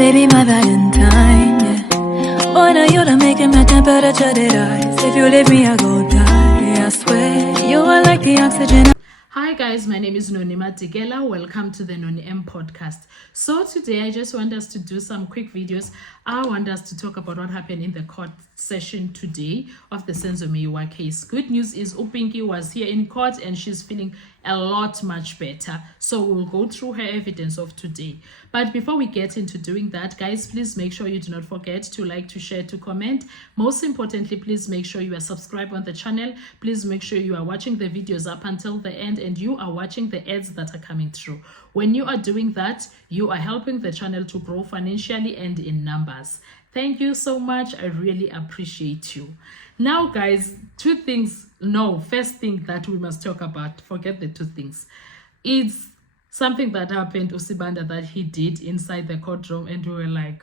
baby, my Valentine, yeah. Boy, now you're making my temperature rise. If you leave me, I go die. I swear, you are like the oxygen. Hi guys, my name is Noni Matikela. Welcome to the Noni M podcast. So today I just want us to do some quick videos. I want us to talk about what happened in the court session today of the Senzo Meyiwa case. Good news is Upinki was here in court and she's feeling a lot much better. So we'll go through her evidence of today. But before we get into doing that, guys, please make sure you do not forget to like, to share, to comment. Most importantly, please make sure you are subscribed on the channel. Please make sure you are watching the videos up until the end and you are watching the ads that are coming through. When you are doing that, you are helping the channel to grow financially and in numbers. Thank you so much. I really appreciate you. Now, guys, first thing that we must talk about, forget the two things. It's something that happened to Sibanda that he did inside the courtroom, and we were like,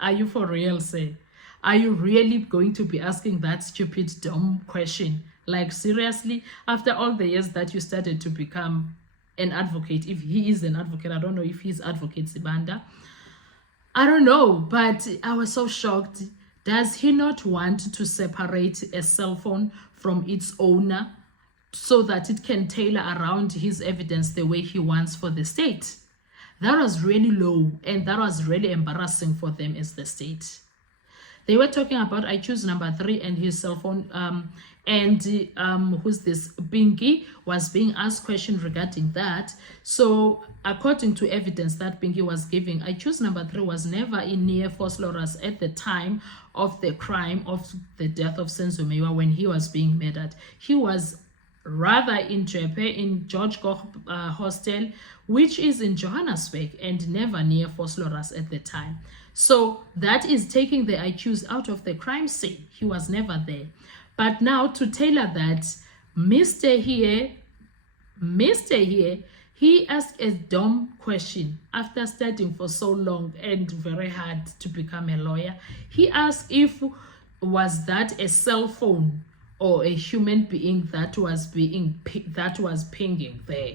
are you for real, say? Are you really going to be asking that stupid, dumb question? Like, seriously? After all the years that you started to become an advocate, if he is an advocate, I don't know if he's advocate Sibanda. I don't know, but I was so shocked. Does he not want to separate a cell phone from its owner so that it can tailor around his evidence the way he wants for the state? That was really low, and that was really embarrassing for them as the state. They were talking about I choose number 3 and his cell phone, who's this? Pinky was being asked questions regarding that. So according to evidence that Pinky was giving, I choose number 3 was never in near Vosloorus at the time of the crime of the death of Senzo Meyiwa when he was being murdered. He was rather in Jeppe in George Koch Hostel, which is in Johannesburg, and never near Vosloorus at the time. So that is taking the accused out of the crime scene. He was never there. But now to tailor that, Mr. Here, he asked a dumb question after studying for so long and very hard to become a lawyer. He asked if was that a cell phone or a human being that was pinging there.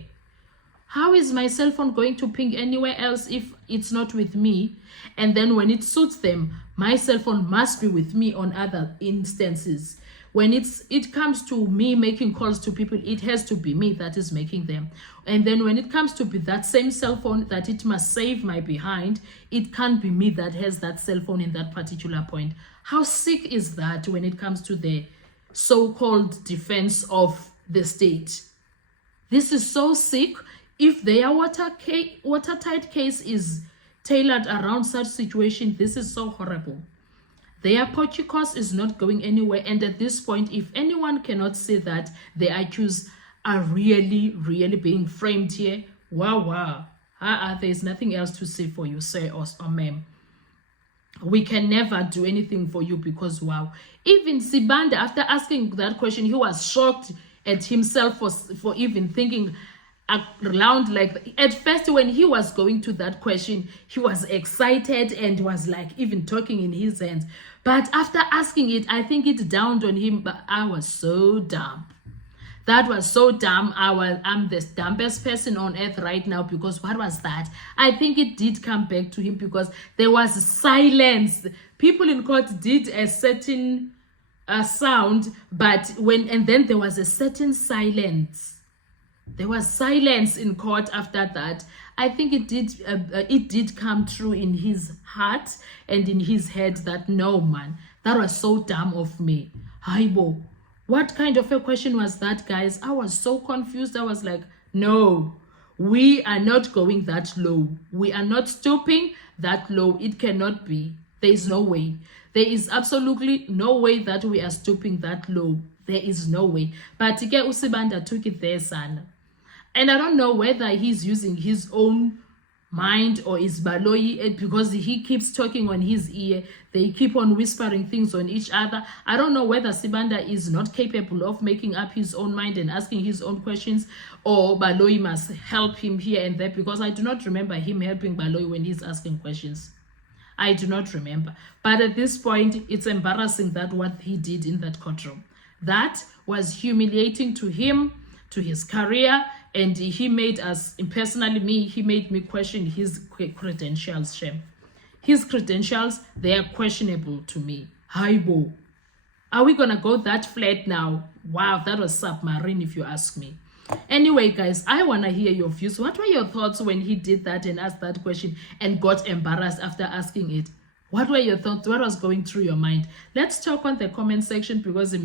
How is my cell phone going to ping anywhere else if it's not with me? And then when it suits them, my cell phone must be with me on other instances. When it comes to me making calls to people, it has to be me that is making them. And then when it comes to be that same cell phone that it must save my behind, it can't be me that has that cell phone in that particular point. How sick is that when it comes to the so-called defense of the state? This is so sick. If their watertight case is tailored around such situation, this is so horrible. Their Portucos is not going anywhere, and at this point, if anyone cannot say that the accused are really, really being framed here, wow. There's nothing else to say for you, sir or ma'am. We can never do anything for you because wow. Even Sibanda, after asking that question, he was shocked at himself for even thinking around like at first when he was going to that question, he was excited and was like even talking in his hands. But after asking it, I think it dawned on him, but I was so dumb. That was so dumb. I'm the dumbest person on earth right now because what was that? I think it did come back to him because there was silence. People in court did a certain sound, and then there was a certain silence. There was silence in court after that. I think it did come true in his heart and in his head that no, man, that was so dumb of me. Haibo. What kind of a question was that, guys? I was so confused. I was like, no, we are not going that low. We are not stooping that low. It cannot be. There is no way. There is absolutely no way that we are stooping that low. There is no way. But Usibanda took it there, son. And I don't know whether he's using his own mind or is Baloyi, because he keeps talking on his ear. They keep on whispering things on each other. I don't know whether Sibanda is not capable of making up his own mind and asking his own questions, or Baloyi must help him here and there, because I do not remember him helping Baloyi when he's asking questions. I do not remember. But at this point, it's embarrassing that what he did in that courtroom. That was humiliating to him, to his career, and he made us, personally me, he made me question his credentials, Shem. His credentials, they are questionable to me. Haibo. Are we gonna go that flat now? Wow, that was submarine if you ask me. Anyway, guys, I want to hear your views. What were your thoughts when he did that and asked that question and got embarrassed after asking it? What were your thoughts? What was going through your mind? Let's talk on the comment section, because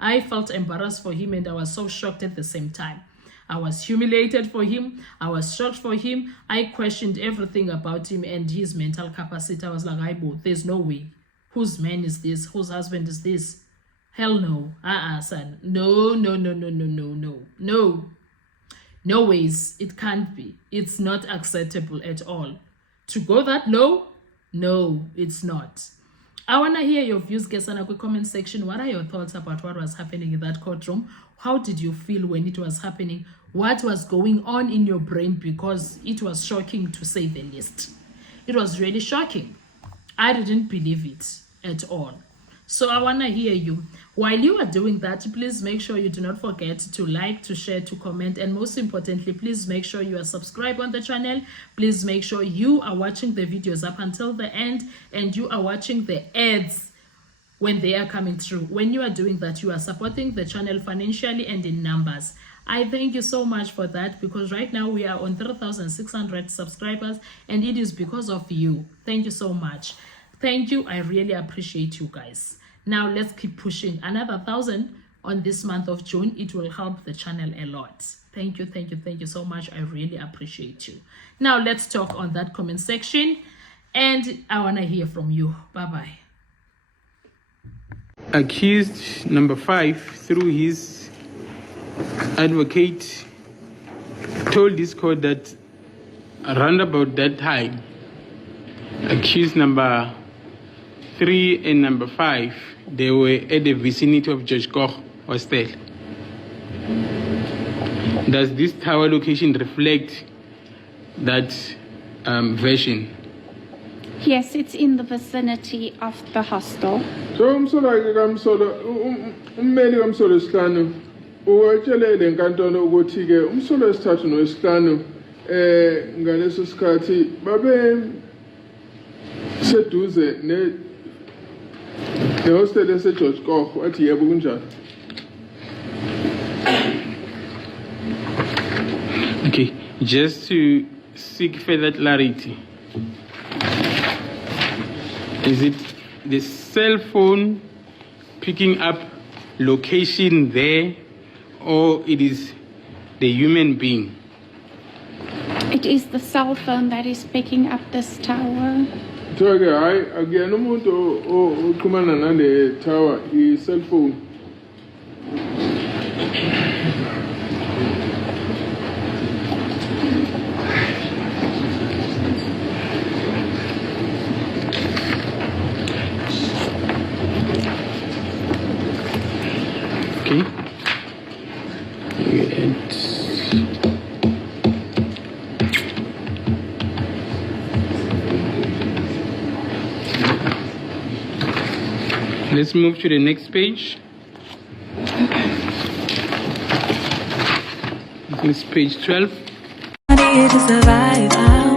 I felt embarrassed for him and I was so shocked at the same time. I was humiliated for him. I was shocked for him. I questioned everything about him and his mental capacity. I was like, there's no way. Whose man is this? Whose husband is this? Hell no. Son. No. No ways. It can't be. It's not acceptable at all. To go that low? No, it's not. I want to hear your views, guys, in the comment section. What are your thoughts about what was happening in that courtroom? How did you feel when it was happening? What was going on in your brain? Because it was shocking, to say the least. It was really shocking. I didn't believe it at all. So I want to hear you. While you are doing that, please make sure you do not forget to like, to share, to comment, and most importantly, please make sure you are subscribed on the channel. Please make sure you are watching the videos up until the end and you are watching the ads when they are coming through. When you are doing that, you are supporting the channel financially and in numbers. I thank you so much for that, because right now we are on 3,600 subscribers and it is because of you. Thank you so much. Thank you. I really appreciate you guys. Now let's keep pushing another 1,000 on this month of June. It will help the channel a lot. Thank you so much. I really appreciate you. Now let's talk on that comment section and I want to hear from you. Bye-bye. Accused number 5, through his advocate, told this court that around about that time, accused number 3 and number 5, they were at the vicinity of George Koch Hostel. Does this tower location reflect that version? Yes, it's in the vicinity of the hostel. So umsolwa kamsolo ummeli kamsolo sihlanu uwatshelele enkantolo ukuthi ke umsolo wesithathu nowesihlanu ngaleso sikhathi babe seduze ne hostel ese George Koch, wathi yebo kunjalo. Okay, just to seek further clarity, is it the cell phone picking up location there, or it is the human being? It is the cell phone that is picking up this tower. Kuthiwa ke hayi akuyena umuntu oxhumana nale tower i-cell phone. Okay. Let's move to the next page. This is page 12. To survive.